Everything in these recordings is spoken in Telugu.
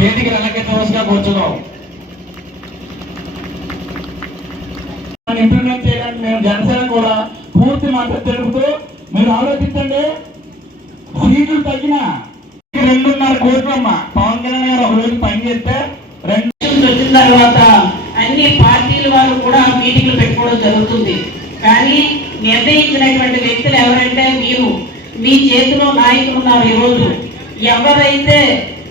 వేదిక వెనకెత్తవలసిగా కూర్చున్నాం. ఇంప్లిమెంట్ చేయడానికి మేము జనసేన కూడా పూర్తి మద్దతు తెలుపుతూ మీరు ఆలోచించండి. సీట్లు తగ్గిన 2.5 కోట్లమ్మ పవన్ కళ్యాణ్ గారు ఒక రోజు పనిచేస్తే 2 వచ్చిన తర్వాత అన్ని పార్టీల వారు కూడా మీటింగ్లు పెట్టుకోవడం జరుగుతుంది. కానీ నిర్ణయించినటువంటి వ్యక్తులు ఎవరంటే మీరు, మీ చేతిలో నాయకులు ఉన్నారు. ఈరోజు ఎవరైతే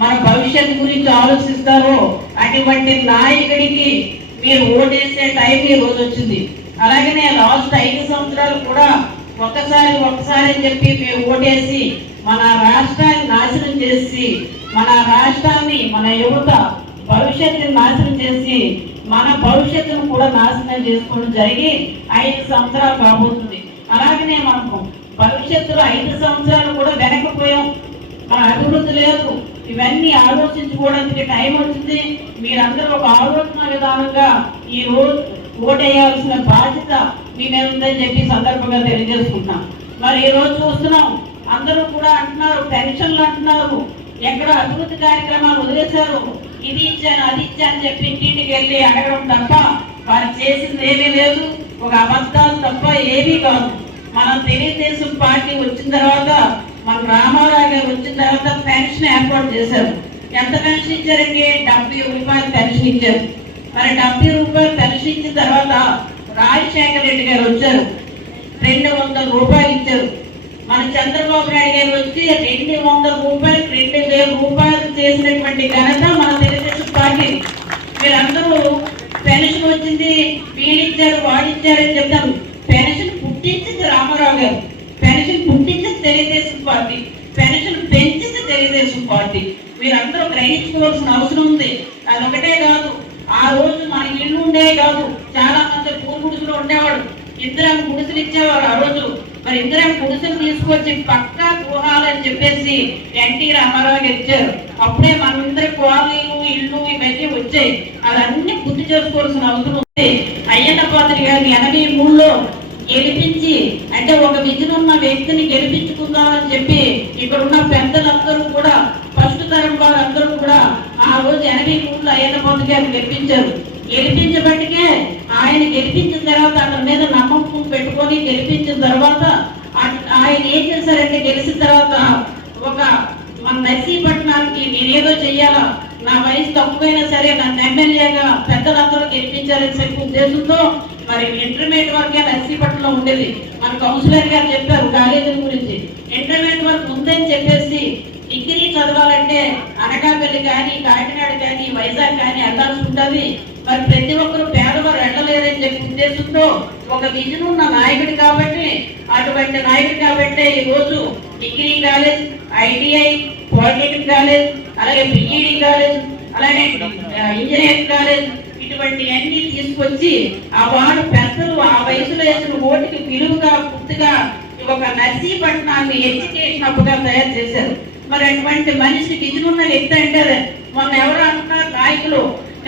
మన భవిష్యత్తు గురించి ఆలోచిస్తారో అటువంటి నాయకుడికి మీరు ఓటేసే టైం ఈ రోజు వచ్చింది. అలాగనే లాస్ట్ 5 సంవత్సరాలు కూడా ఒకసారి అని చెప్పి మీరు ఓటేసి మన రాష్ట్రాన్ని నాశనం చేసి, మన రాష్ట్రాన్ని, మన యువత భవిష్యత్తుని నాశనం చేసి, మన భవిష్యత్తును కూడా నాశనం చేసుకోవడం జరిగి 5 సంవత్సరాలు కాబోతుంది. అలాగనే మనకు భవిష్యత్తులో 5 సంవత్సరాలు కూడా వెనకపోయాం, మన అభివృద్ధి లేదు. ఇవన్నీ ఆలోచించుకోవడానికి టైం వచ్చింది. మీరందరూ ఒక ఆలోచన విధానంగా ఈ రోజు ఓటేయాల్సిన బాధ్యత మీ మీద ఉందని చెప్పి సందర్భంగా తెలియజేసుకుంటున్నాం. మరి ఈ రోజు చూస్తున్నాం, అందరూ కూడా అంటున్నారు, పెన్షన్లు అంటున్నారు, ఎక్కడ అభివృద్ధి కార్యక్రమాలు వదిలేశారు. ఇది ఇచ్చాను, అది ఇచ్చాను చెప్పి ఇంటింటికి వెళ్ళి అడగడం తప్ప వారు చేసింది ఏమీ లేదు. ఒక అబద్ధాలు తప్ప ఏమీ కాదు. మనం తెలుగుదేశం పార్టీ వచ్చిన తర్వాత, మన రామారావు గారు వచ్చిన తర్వాత పెన్షన్ ఏర్పాటు చేశారు. ఎంత పెన్షన్ ఇచ్చారండి? 70 రూపాయలు పెన్షన్ ఇచ్చారు. మరి 70 రూపాయలు పెన్షన్ ఇచ్చిన తర్వాత రాజశేఖర రెడ్డి గారు వచ్చారు, 200 రూపాయలు ఇచ్చారు. మన చంద్రబాబు నాయుడు గారు వచ్చి 200 రూపాయలు 2000 రూపాయలు చేసినటువంటి ఘనత మన తెలుగుదేశం పార్టీ. మీరందరూ పెన్షన్ వచ్చింది, వీడిచ్చారు, వాడిచ్చారని చెప్తారు. పెన్షన్ పుట్టించింది రామారావు గారు, పెన్షన్ పుట్టించింది తెలుగుదేశం పార్టీ, పెన్షన్ పెంచింది తెలుగుదేశం పార్టీ. మీరందరూ గ్రహించుకోవాల్సిన అవసరం ఉంది. అదొకటే కాదు, ఆ రోజు మన ఇల్లు ఉండే కాదు, చాలా మంది పూర్ గుడిసెలు ఉండేవాడు. ఇందిరా గుడిసెలు ఇచ్చేవాడు ఆ రోజు. మరి ఇందిరా గుడిసెలు తీసుకొచ్చి పక్కా గృహాలని చెప్పేసి ఎన్టీ రామారావు గారు ఇచ్చారు. అప్పుడే మన ఇందరి కాలనీలు, ఇల్లు ఇవన్నీ వచ్చాయి. అవన్నీ గుర్తు చేసుకోవాల్సిన అవసరం ఉంది. అయ్యన్న పాత్ర గారిని 83లో గెలిపించి, అంటే ఒక విజన్ ఉన్న వ్యక్తిని గెలిపించుకుందామని చెప్పి ఇక్కడ ఉన్న పెద్దలందరూ కూడా, ఫస్ట్ తరం వారందరూ కూడా ఆ రోజు 83లో అయ్యన్న పాత్ర గారిని గెలిపించారు. గెలిపించబట్టికే ఆయన గెలిపించిన తర్వాత అతని మీద నమ్మకం పెట్టుకొని గెలిపించిన తర్వాత ఆయన ఏం చేశారంటే, గెలిచిన తర్వాత ఒక మన నర్సీపట్నానికి నేనేదో చెయ్యాలా, నా వయసు తక్కువైనా సరే నన్ను ఎమ్మెల్యేగా పెద్దలందరూ గెలిపించాలని చెప్పి ఉద్దేశంతో మరి ఇంటర్మీడియట్ వరకే నర్సీపట్నంలో ఉండేది. మన కౌన్సిలర్ గారు చెప్పారు కాలేజీల గురించి. ఇంటర్మీడియట్ వరకు ఉందని చెప్పేసి డిగ్రీ చదవాలంటే అనకాపల్లి కానీ, కాకినాడ కానీ, వైజాగ్ కానీ వెళ్ళాల్సి ఉంటుంది. మరి ప్రతి ఒక్కరు పేదవారు వెళ్ళలేరని చెప్పి ఉద్దేశంతో ఒక విజన్ ఉన్న నాయకుడు కాబట్టి, అటువంటి నాయకుడు కాబట్టి ఈరోజు degree college, ITI, polytechnic college, అలాగే బిఈడి కాలేజ్, అలాగే ఇంజనీరింగ్ కాలేజ్, ఇటువంటి అన్ని తీసుకొచ్చి ఆ వాడు పెద్దలు ఆ వయసులో వేసిన ఓటుకి విలువగా గుర్తుగా ఒక నర్సీపట్నాన్ని ఎడ్యుకేషన్ హబ్గా తయారు చేశారు. మరి అటువంటి మనిషి విజన్ ఉన్న వ్యక్తి అంటే మొన్న ఎవరు అంటున్నారు నాయకులు,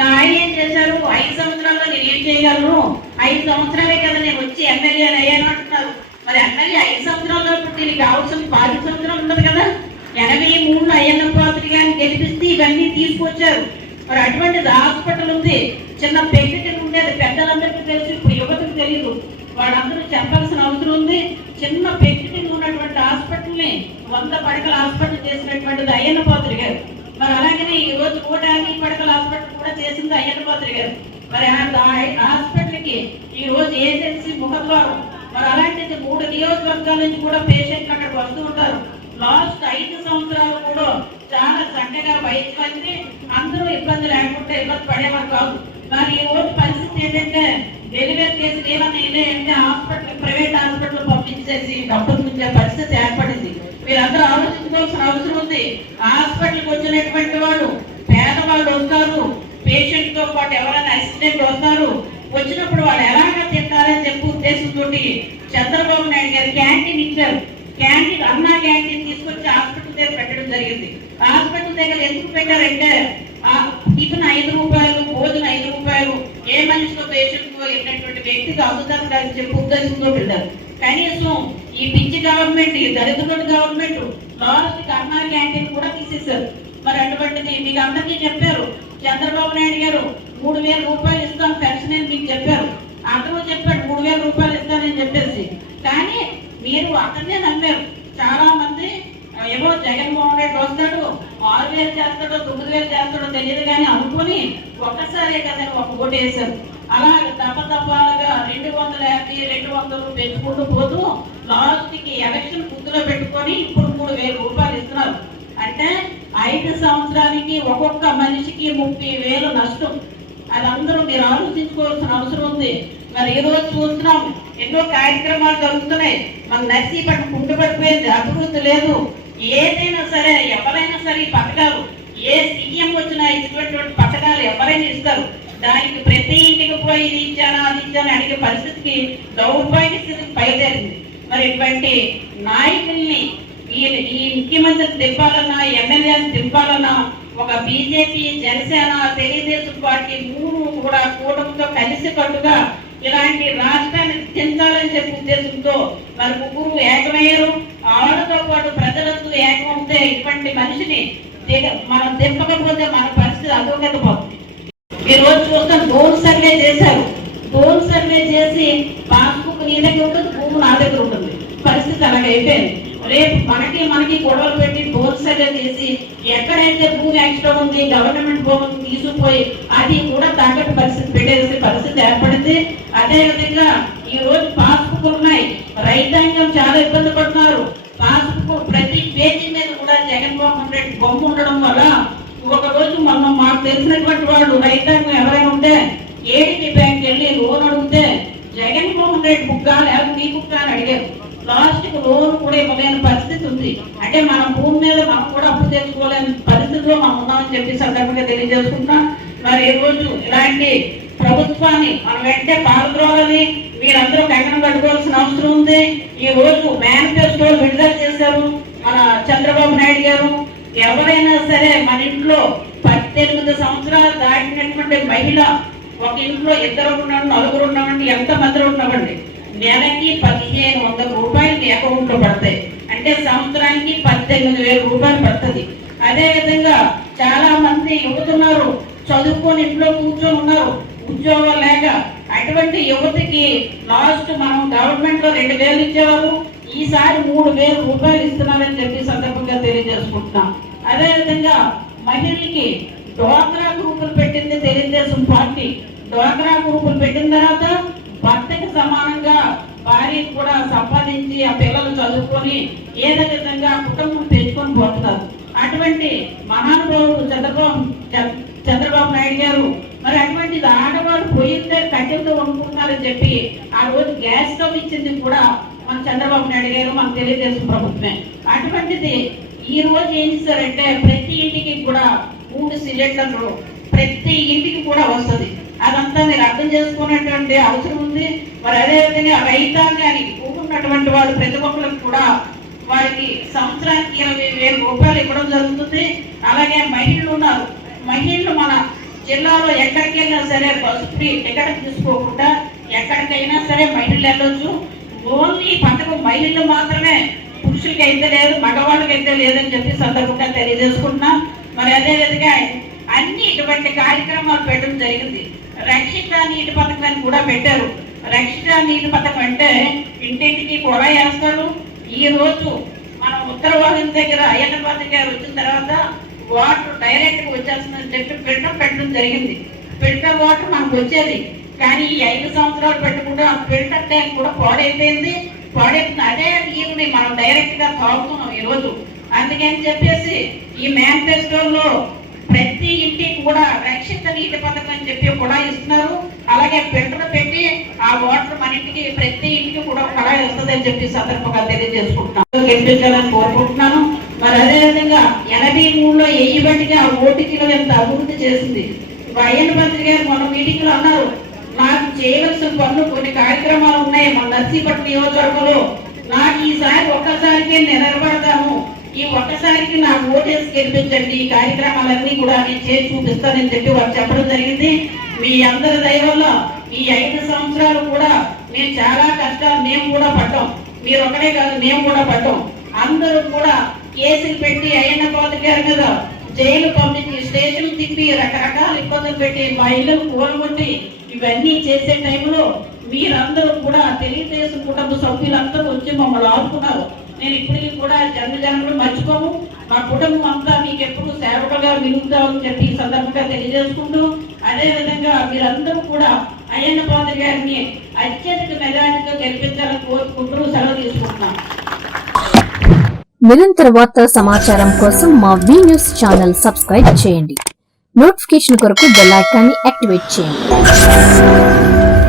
ఆయన ఏం చేశారు, 5 సంవత్సరాల్లో నేను ఏం చేయగలను, 5 సంవత్సరాలే కదా నేను వచ్చి ఎమ్మెల్యే అయ్యాను అంటున్నారు. మరి ఎమ్మెల్యే 5 సంవత్సరాల్లో దీనికి కావాల్సిన 10 సంవత్సరాలు ఉండదు కదా. 83లో అయ్యన్న పాత్ర గారిని గెలిపిస్తే ఇవన్నీ తీసుకొచ్చారు. మరి అటువంటిది హాస్పిటల్ ఉంది, చిన్న పెద్దకి ఉండేది, పెద్దలందరికీ తెలుసు, ఇప్పుడు యువతకు తెలియదు. వాళ్ళందరూ చెప్పాల్సిన అవసరం ఉంది. చిన్న పెద్దకి ఉన్నటువంటి హాస్పిటల్ని 100 పడకల హాస్పిటల్ చేసినటువంటిది అయ్యన్న పాత్ర గారు. మరి అలాగనే ఈ రోజు 150 పడకల హాస్పిటల్ కూడా చేసింది అయ్యన్న పాత్ర గారు. మరి ఆ హాస్పిటల్కి ఈ రోజు ఏజెన్సీ ముఖద్వారం. మరి అలాంటిది 3 నియోజకవర్గాల నుంచి కూడా పేషెంట్లు అక్కడికి వస్తూ ఉంటారు. లాస్ట్ 5 సంవత్సరాలు కూడా చాలా చక్కగా వైద్యులన్నీ అందరూ ఇబ్బంది లేకుండా ఇబ్బంది పడేవారు కాదు. మరి ఈ రోజు పరిస్థితి ఏంటంటే, డెలివరీ కేసులు ఏమన్నా అంటే హాస్పిటల్, ప్రైవేట్ హాస్పిటల్ పంపించేసి డబ్బులు ఉంచే పరిస్థితి ఏర్పడింది. మీరందరూ ఆలోచించుకోవాల్సిన అవసరం ఉంది. హాస్పిటల్కి వచ్చినటువంటి వాళ్ళు పేదవాళ్ళు వస్తారు, పేషెంట్ తో పాటు ఎవరైనా అసిస్టెంట్ వస్తారు. వచ్చినప్పుడు వాళ్ళు ఎలాగా తింటారని చెప్పి ఉద్దేశంతో చంద్రబాబు నాయుడు గారు క్యాంటీన్ ఇచ్చారు. క్యాంటీన్, అన్నా క్యాంటీన్ తీసుకొచ్చి హాస్పిటల్ దగ్గర పెట్టడం జరిగింది. హాస్పిటల్ దగ్గర ఎందుకు పెట్టారంటే, టిఫిన్ 5 రూపాయలు, భోజనం 5 రూపాయలు, ఏ మనిషితో పేషెంట్తో వెళ్ళినటువంటి వ్యక్తికి అందుతారు అని చెప్పి ఉద్దేశంతో పెట్టారు. కనీసం ఈ పిచ్చి గవర్నమెంట్, ఈ దరిద్రుల గవర్నమెంట్ లాస్ట్ అన్నా క్యాంటీన్ కూడా తీసేశారు. మరి అటువంటిది మీకు అందరికీ చెప్పారు. చంద్రబాబు నాయుడు గారు 3,000 రూపాయలు ఇస్తాను పెన్షన్ అని మీకు చెప్పారు. అతను చెప్పాడు 3,000 రూపాయలు ఇస్తానని చెప్పేసి. కానీ మీరు అతన్నే నమ్మారు. చాలా మంది ఏమో జగన్మోహన్ రెడ్డి వస్తాడు 6,000 చేస్తాడో 9,000 చేస్తాడో తెలియదు కానీ అనుకుని ఒక్కసారే కదా ఒక ఓటు వేశారు. అలా తప్పతప్పాలుగా 250, 200 పెంచుకుంటూ పోతూ లాస్ట్కి ఎలక్షన్ గుర్తులో పెట్టుకొని ఇప్పుడు 3,000 రూపాయలు ఇస్తున్నారు. అంటే 5 సంవత్సరానికి ఒక్కొక్క మనిషికి 30,000 నష్టం. అది అందరూ మీరు ఆలోచించుకోవాల్సిన అవసరం ఉంది. మరి ఈ రోజు చూస్తున్నాం ఎన్నో కార్యక్రమాలు జరుగుతున్నాయి. మన నర్సీపట్నం కుంటుపడిపోయింది, అభివృద్ధి లేదు. ఏదైనా సరే ఎవరైనా సరే ఈ పథకాలు ఏ సీఎం వచ్చినా ఇచ్చినటువంటి పథకాలు ఎవరైనా ఇస్తారు. దానికి ప్రతి ఇంటికి పోయి ఇది ఇచ్చానా అది ఇచ్చానా అడిగే పరిస్థితికి దౌర్భాగ్య స్థితికి బయలుదేరింది. మరి ఇటువంటి నాయకుల్ని ఈ ముఖ్యమంత్రి దింపాలన్నా, ఎమ్మెల్యేని దింపాలన్నా ఒక బీజేపీ, జనసేన, తెలుగుదేశం పార్టీ 3 కూడా కూటమితో కలిసి కట్టుగా ఇలాంటి రాష్ట్రాన్ని దించాలని చెప్పే ఉద్దేశంతో మరి 3 ఏకమయ్యారు. ఆళ్ళతో పాటు ప్రజలతో ఏకమవుతే ఇటువంటి మనిషిని మనం దింపకపోతే మన పరిస్థితి అధోగతి పోతుంది. ఈ రోజు చూస్తాం డోన్ సర్వే చేశారు. డోన్ సర్వే చేసి పాస్బుక్ నీ దగ్గర ఉంటుంది, భూమి నా దగ్గర ఉంటుంది. పరిస్థితి అలాగే అయిపోయింది. రేపు మనకి గొడవలు పెట్టి డోన్ సర్వే చేసి ఎక్కడైతే భూమి ఎక్స్ట్రా ఉంది గవర్నమెంట్ భూమిని తీసుకుపోయి అది కూడా తాకట్టు పరిస్థితి పెట్టేసే పరిస్థితి ఏర్పడింది. అదేవిధంగా ఈ రోజు పాస్బుక్ ఉన్నాయి, రైతాంగం చాలా ఇబ్బంది పడుతున్నారు. పాస్బుక్ ప్రతి పేజీ మీద కూడా జగన్మోహన్ రెడ్డి బొమ్మ ఉండడం వల్ల ఒక రోజు మనం మాకు తెలిసినటువంటి వాళ్ళు రైతాంగం ఎవరైనా ఉంటే ఏడీబీ బ్యాంక్ వెళ్ళి లోన్ అడిగితే జగన్మోహన్ రెడ్డి బుక్ లేదా మీ బుక్ అని అడిగారు. లాస్ట్ కు లోన్ కూడా ఇవ్వలేని పరిస్థితి ఉంది. అంటే మన భూమి మీద మనం కూడా అప్పు తెచ్చుకోలేని పరిస్థితిలో మనం ఉన్నామని చెప్పి సందర్భంగా తెలియజేసుకుంటున్నాం. మరి ఈ రోజు ఇలాంటి ప్రభుత్వాన్ని మనం వెంటనే పాల్గొనాలని మీరందరూ కంకణం కట్టుకోవాల్సిన అవసరం ఉంది. ఈ రోజు మేనిఫెస్టోలు విడుదల చేశారు మన చంద్రబాబు నాయుడు గారు. ఎవరైనా సరే మన ఇంట్లో 18 సంవత్సరాలు దాటినటువంటి మహిళ ఒక ఇంట్లో 2 ఉన్నాడు, 4 ఉన్నామండి, ఎంత మంది ఉన్నామండి, నెలకి 1,500 రూపాయలు మీ అకౌంట్ లో పడతాయి. అంటే సంవత్సరానికి 18,000 రూపాయలు పడుతుంది. అదే విధంగా చాలా మంది యువతున్నారు, చదువుకొని ఇంట్లో కూర్చొని ఉన్నారు, ఉద్యోగం లేక. అటువంటి యువతకి లాస్ట్ మనం గవర్నమెంట్ లో 2,000 ఇచ్చేవారు, ఈసారి 3,000 రూపాయలు ఇస్తున్నారని చెప్పి సందర్భంగా తెలియజేసుకుంటున్నాం. అదేవిధంగా మహిళలకి డ్వాక్రా గ్రూపులు పెట్టింది తెలుగుదేశం పార్టీ. డ్వాక్రా గ్రూపులు పెట్టిన తర్వాత భర్తకి సమానంగా భార్యకు కూడా సంపాదించి ఆ పిల్లలు చదువుకొని ఏదో విధంగా కుటుంబం పెంచుకొని పోతున్నారు. అటువంటి మహానుభావుడు చంద్రబాబు నాయుడు గారు మరి అటువంటిది ఆడవాళ్ళు పోయిందే కట్టెలతో వండుకుంటున్నారని చెప్పి ఆ రోజు గ్యాస్ స్టవ్ ఇచ్చింది కూడా మన చంద్రబాబు నాయుడు గారు, మన తెలుగుదేశం ప్రభుత్వమే. అటువంటిది ఈ రోజు ఏం చేశారంటే ప్రతి ఇంటికి కూడా 3 సిలిండర్లు ప్రతి ఇంటికి కూడా వస్తుంది. అదంతా మీరు అర్థం చేసుకునేటువంటి అవసరం ఉంది. మరి అదేవిధంగా రైతాంగానికి ఉన్నటువంటి వాళ్ళు ప్రతి ఒక్కరికి కూడా వారికి సంవత్సరానికి 20,000 రూపాయలు ఇవ్వడం జరుగుతుంది. అలాగే మహిళలు ఉన్నారు, మహిళలు మన జిల్లాలో ఎక్కడికైనా సరే బస్సు ఫ్రీ టికెట్ తీసుకోకుండా ఎక్కడికైనా సరే మహిళలు వెళ్ళొచ్చు. ఓన్లీ పథకం మహిళలు మాత్రమే, పురుషులకి అయితే లేదు, మగవాళ్ళకి అయితే లేదని చెప్పి సందర్భంగా తెలియజేసుకుంటున్నాం. మరి అదేవిధంగా అన్ని ఇటువంటి కార్యక్రమాలు పెట్టడం జరిగింది. రక్షిత నీటి పథకాన్ని కూడా పెట్టారు. రక్షిత నీటి పథకం అంటే ఇంటింటికి కూడా వేస్తారు. ఈ రోజు మనం ఉత్తరవాహిని దగ్గర అయ్యన్నపాత్ర గారు వచ్చిన తర్వాత వాటర్ డైరెక్ట్ గా వచ్చేస్తుందని చెప్పి ఫిల్టర్ పెట్టడం జరిగింది. ఫిల్టర్ వాటర్ మనకు వచ్చేది, కానీ ఈ 5 సంవత్సరాలు పెట్టుకుంటే ఆ ఫిల్టర్ ట్యాంక్ కూడా పాడైపోయింది. అదే నీరుని మనం డైరెక్ట్ గా తాగుతున్నాం ఈ రోజు. అందుకని చెప్పేసి ఈ మేనిఫెస్టోలో ప్రతి ఇంటికి కూడా రక్షిత నీటి పథకం అని చెప్పి కూడా ఇస్తున్నారు. అలాగే ఫిల్టర్ పెట్టి ఆ వాటర్ మన ఇంటికి ప్రతి ఇంటికి కూడా కూడా ఇస్తుందని చెప్పి సందర్భంగా తెలియజేసుకుంటున్నాను, గెలిపించాలని కోరుకుంటున్నాను. మరి అదేవిధంగా 83లో ఎయ్యబట్టిగా ఆ ఓటీటీలో ఎంత అభివృద్ధి చేసింది. అయ్యన్నపాత్ర గారు మన మీటింగ్ లో అన్నారు, నాకు చేయవలసిన పనులు కొన్ని కార్యక్రమాలు ఉన్నాయి మన నర్సీపట్నం నియోజకవర్గంలో, నాకు ఈసారి ఒక్కసారికి నిలబడతాను, ఈ ఒక్కసారికి నాకు ఓటేసి గెలిపించండి, ఈ కార్యక్రమాలన్నీ కూడా నేను చేసి చూపిస్తానని చెప్పి వారు చెప్పడం జరిగింది. మీ అందరి దయ వల్ల ఈ 5 సంవత్సరాలు కూడా మేము చాలా కష్టాలు మేము కూడా పడ్డాం. మీరు ఒకటే కాదు, మేము కూడా పడ్డాం. అందరూ కూడా కేసులు పెట్టి అయ్యన్నపాత్ర గారి మీద జైలు పంపించి స్టేషన్ తిప్పి రకరకాల ఇబ్బందులు పెట్టి మా ఇళ్ళను కూలగొట్టి ఇవన్నీ చేసే టైంలో మీరందరూ కూడా తెలుగుదేశం కుటుంబ సభ్యులందరూ వచ్చి మమ్మల్ని ఆదుకున్నారు. నేను ఇప్పటికీ కూడా జన్మజన్మలు మర్చిపోము. మా కుటుంబం అంతా మీకు ఎప్పుడు సేవకులుగా మిగులుతామని చెప్పి ఈ సందర్భంగా తెలియజేసుకుంటూ, అదేవిధంగా మీరందరూ కూడా అయ్యన్న పాత్ర గారిని అత్యధిక మెజారిటీగా గెలిపించాలని కోరుకుంటూ సెలవు తీసుకుంటున్నాం. నిరంతర వార్తా సమాచారం కోసం మా వి న్యూస్ ఛానల్ సబ్స్క్రైబ్ చేయండి. నోటిఫికేషన్ కొరకు బెల్ ఐకాన్ని యాక్టివేట్ చేయండి.